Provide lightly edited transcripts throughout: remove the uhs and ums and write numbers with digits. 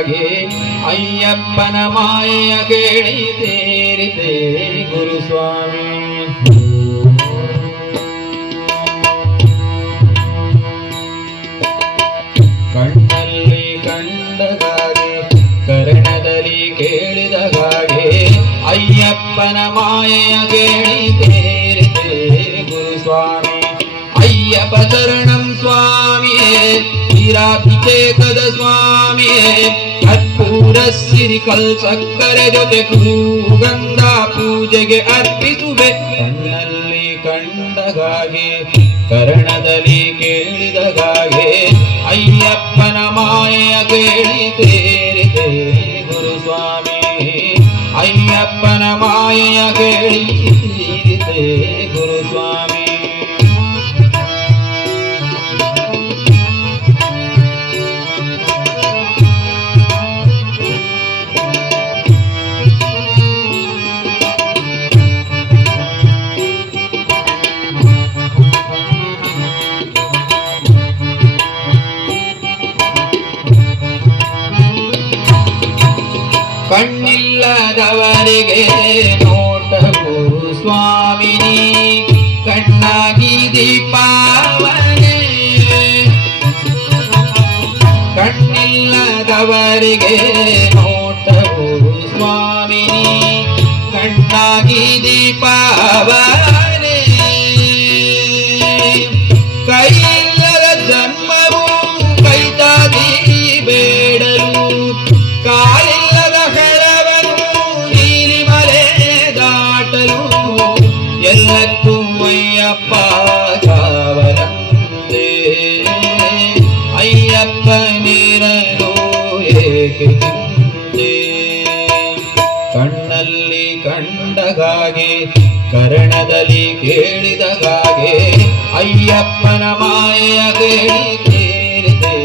ಕಂಡಗಾಗಿ ಅಯ್ಯಪ್ಪನ ಮಾಯೆಯ ಕೇಳಿ ತೇರಿದೆ ಗುರುಸ್ವಾಮಿ. ಕಣ್ಣಲ್ಲಿ ಕಂಡಗಾಗೆ ಕರ್ಣದಲ್ಲಿ ಕೇಳಿದಗಾಗೆ ಅಯ್ಯಪ್ಪನ ಮಾಯೆಯ ಕೇಳಿ ತೇರಿದೆ ಗುರುಸ್ವಾಮಿ. ಅಯ್ಯಪ್ಪ ಶರಣಂ ಸ್ವಾಮಿಯೇ ತೀರಾಭಿಷೇಕದ ಸ್ವಾಮಿಯೇ ಕರ್ಪೂರ ಸಿರಿಕಲ್ ಸಕ್ಕರೆ ಜೊತೆ ಗಂಧ ಪೂಜೆಗೆ ಅರ್ಪಿಸುವೆ. ಕಣ್ಣಲ್ಲಿ ಕಂಡಗಾಗೆ ಕರ್ಣದಲ್ಲಿ ಕೇಳಿದಗಾಗೆ ಅಯ್ಯಪ್ಪನ ಮಾಯೆಯ ಕೇಳಿ ತೇರಿದೆ ಗುರುಸ್ವಾಮಿ. ಅಯ್ಯಪ್ಪನ ಮಾಯೆಯ ಕೇಳಿ ತೀರಿದೆ ಗುರುಸ್ವಾಮಿ. ಕಣ್ಣಿಲ್ಲದವರಿಗೆ ನೋಟವು ಸ್ವಾಮಿನಿ ಕಣ್ಣಾಗಿ ದೀಪಾವನೆ. ಕಣ್ಣಿಲ್ಲದವರಿಗೆ ನೋಟವು ಸ್ವಾಮಿನಿ ಕಣ್ಣಾಗಿ ದೀಪಾವನೆ. ಕೈಯಿಲ್ಲದ ಜನ್ಮವು ಕೈತಾದಿ ಬೇಡಲು ಕಾಲಿಲ್ಲದ ಹೆಳವನು ನೀಲಿಮಲೆ ದಾಟಲು ಎಲ್ಲಕ್ಕೂ ಅಯ್ಯಪ್ಪ ಕಾವಲಂತೆ. ಅಯ್ಯಪ್ಪ ನೀರಲು ಏಕೆ ಚಿಂತೆ. ಕಣ್ಣಲ್ಲಿ ಕಂಡಗಾಗೆ ಕರ್ಣದಲ್ಲಿ ಕೇಳಿದಗಾಗೆ ಅಯ್ಯಪ್ಪನ ಮಾಯೆಯ ಕೇಳಿ ತೇರಿದೆ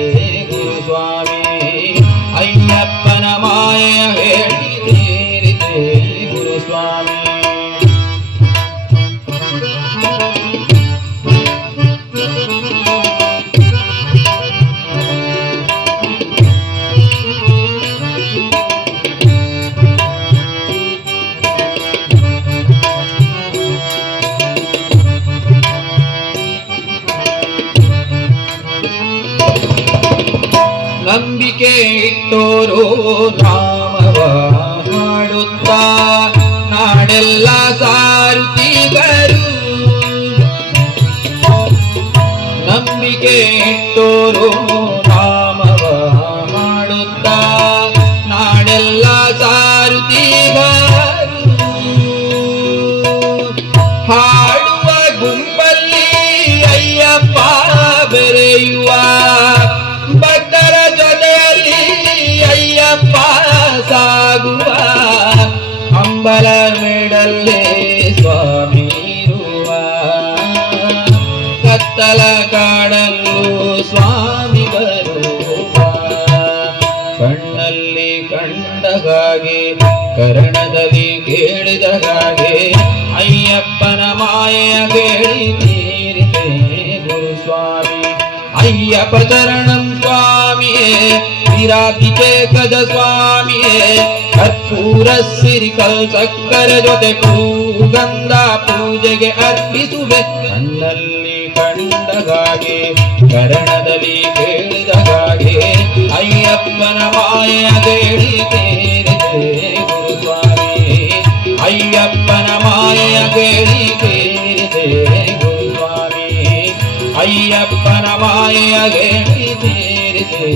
ಗುರುಸ್ವಾಮಿ. ಅಯ್ಯಪ್ಪನ ಮಾಯೆಯ ಹೇಳಿ ತೀರಿದೆ ಗುರುಸ್ವಾಮಿ. ನಂಬಿಕೆ ಇಟ್ಟೋರು ನಾಮವ ಹಾಡುತ್ತಾ ನಾಡೆಲ್ಲ ಸಾರುತ್ತಿಗರು. ನಂಬಿಕೆ ಇಟ್ಟೋರು ನಾಮವ ಹಾಡುತ್ತಾ ನಾಡೆಲ್ಲ ಸಾರುತ್ತಿಗರು. ಹಾಡುವ ಗುಂಪಲ್ಲಿ ಅಯ್ಯಪ್ಪ ಬೆರೆಯುವ ಭಕ್ತರ ಜೊತೆಯಲ್ಲಿ ಅಯ್ಯಪ್ಪ ಸಾಗುವ. ಅಂಬಲ ಮೇಡಲ್ಲೇ ಸ್ವಾಮಿ ಇರುವ ಕತ್ತಲ ಕಾಡಲ್ಲೂ ಸ್ವಾಮಿ ಬರುವ. ಕಣ್ಣಲ್ಲಿ ಕಂಡಗಾಗೆ ಕರ್ಣದಲ್ಲಿ ಕೇಳಿದಗಾಗೆ ಅಯ್ಯಪ್ಪನ ಮಾಯೆಯ ಕೇಳಿ ತೀರಿದೆ ಗುರುಸ್ವಾಮಿ. ಅಯ್ಯಪ್ಪ ಶರಣಂ ಸ್ವಾಮಿಯೇ ತೀರಾಭಿಷೇಕದ ಸ್ವಾಮಿಯೇ ಕರ್ಪೂರ ಸಿರಿಕಲ್ ಸಕ್ಕರೆ ಜೊತೆ ಗಂಧ ಪೂಜೆಗೆ ಅರ್ಪಿಸುವೆ. ಕಣ್ಣಲ್ಲಿ ಕಂಡಗಾಗೆ ಕರ್ಣದಲ್ಲಿ ಕೇಳಿದಗಾಗೆ ಅಯ್ಯಪ್ಪನ ಮಾಯೆಯ ಕೇಳಿ ತೇರಿದೆ ಗುರುಸ್ವಾಮಿ. ಅಯ್ಯಪ್ಪನ ಮಾಯೆಯ ಕೇಳಿ ತೇರಿದೆ ಗುರುಸ್ವಾಮಿ. ಅಯ್ಯಪ್ಪನ ಮಾಯೆಯ ಕೇಳಿ ತೀರಿದೆ